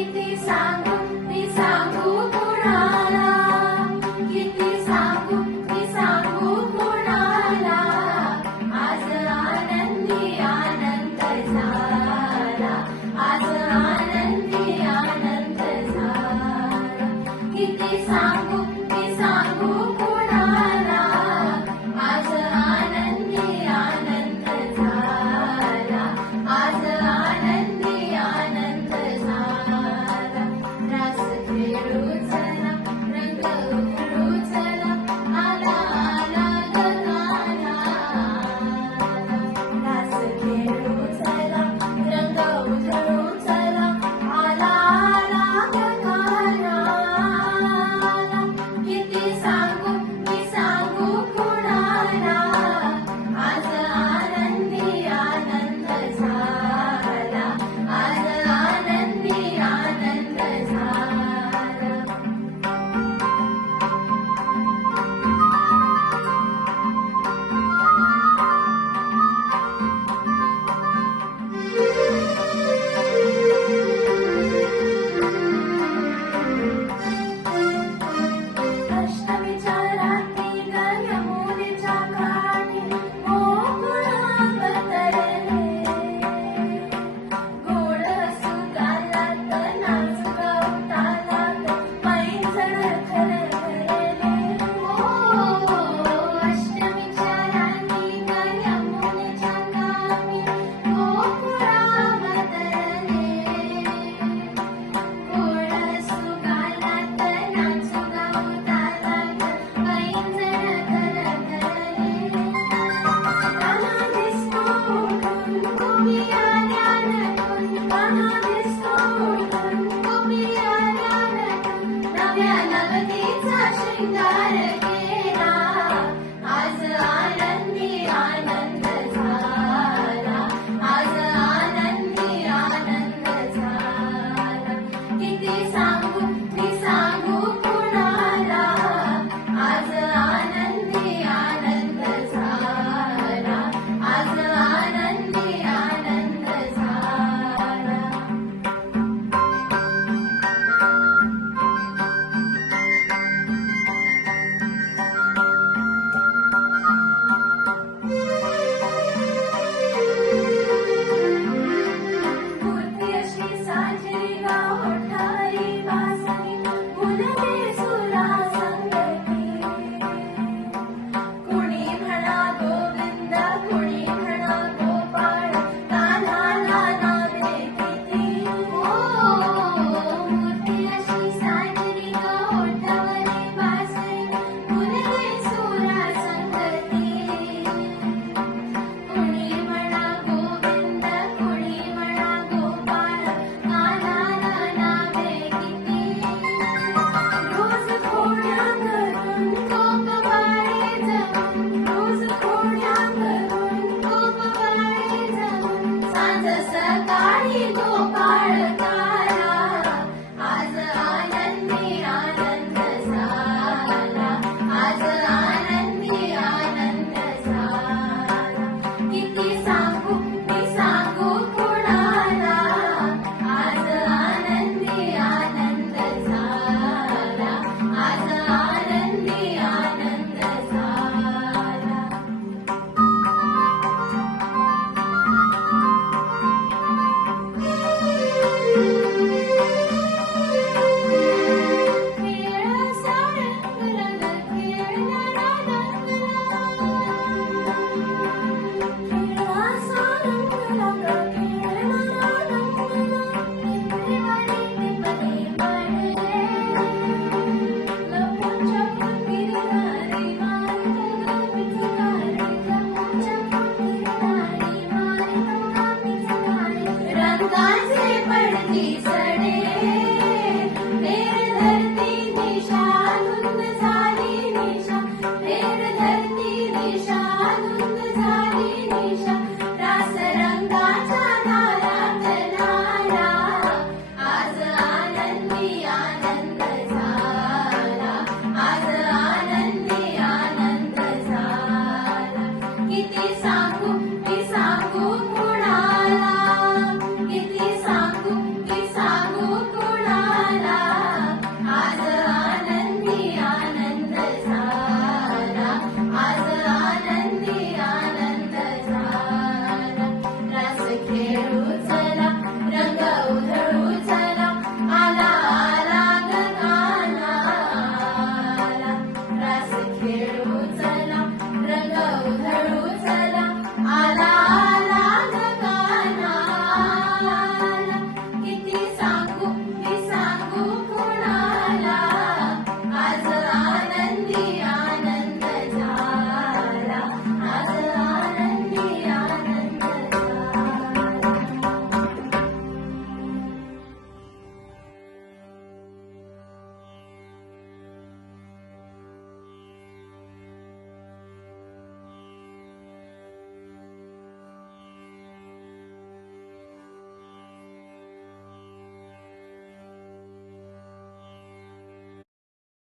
इति साङ्गम् Jesus' name.